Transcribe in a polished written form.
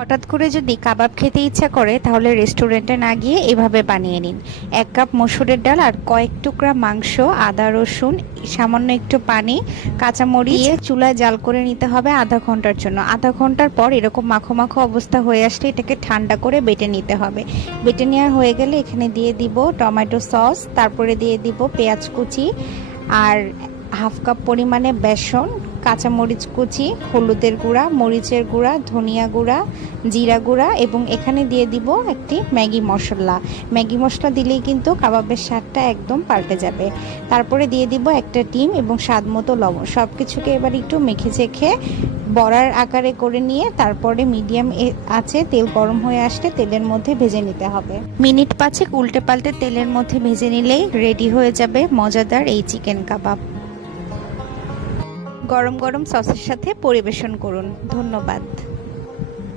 হঠাৎ করে যদি কাবাব খেতে ইচ্ছা করে তাহলে রেস্টুরেন্টে না গিয়ে এভাবে বানিয়ে নিন। 1 কাপ মসুরের ডাল আর কয়েক টুকরা মাংস, আদা রসুন, সামান্য একটু পানি, কাঁচামরিচ দিয়ে চুলায় জাল করে নিতে হবে আধা ঘন্টার জন্য। আধা ঘন্টার পর এরকম মাখো মাখো অবস্থা হয়ে আসলে এটাকে ঠান্ডা করে বেটে নিতে হবে। বেটে নেওয়া হয়ে গেলে এখানে দিয়ে দিব টমেটো সস, তারপরে দিয়ে দিব পেঁয়াজ কুচি আর হাফ কাপ পরিমাণে বেসন, কাঁচামরিচ কুচি, হলুদের গুঁড়া, মরিচের গুঁড়া, ধনিয়া গুঁড়া, জিরা গুঁড়া এবং এখানে দিয়ে দিব একটি ম্যাগি মশলা। ম্যাগি মশলা দিলেই কিন্তু কাবাবের স্বাদটা একদম পাল্টে যাবে। তারপরে দিয়ে দিব একটা ডিম এবং স্বাদ মতো লবণ। সব কিছুকে এবার একটু মেখে চেখে বড়ার আকারে করে নিয়ে তারপরে মিডিয়াম আঁচে তেল গরম হয়ে আসলে তেলের মধ্যে ভেজে নিতে হবে। মিনিট 5 উল্টে পাল্টে তেলের মধ্যে ভেজে নিলেই রেডি হয়ে যাবে মজাদার এই চিকেন কাবাব। গরম গরম সসের সাথে পরিবেশন করুন। ধন্যবাদ।